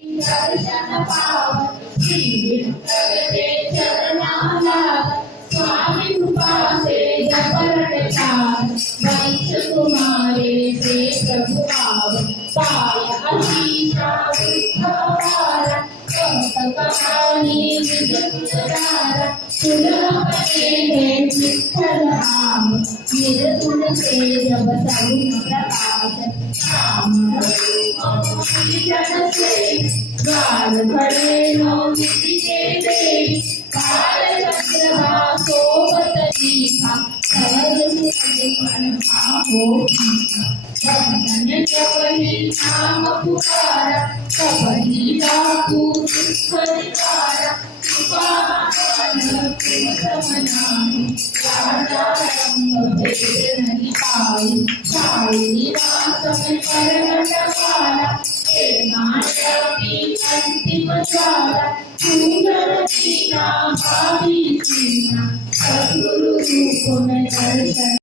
दर्शन पावन श्री विठ्ठल के चरणाला स्वामी कृपा से जपरट चार वंश कुमारे से प्रभु आव पाय अशीषा विठ्ठलारा संत कहानी निज तुलारा तुलपते है विठ्ठल नाम निर्गुण से जब सगुण प्रकाश श्याम जन से द्वार खड़े नौमिति के देवी काल चंद्रमा सोबत दीपा सहज सुमन भावो भक्तन जपहि नाम पुकारा कपहि लाखू दुख निवारा कृपावन समनाहि राजा रंग भेद नहीं पाई साई निवास में परमत काला अंतिम द्वारा पूजन दीना भावी दीना सद्गुरु रूप में दर्शन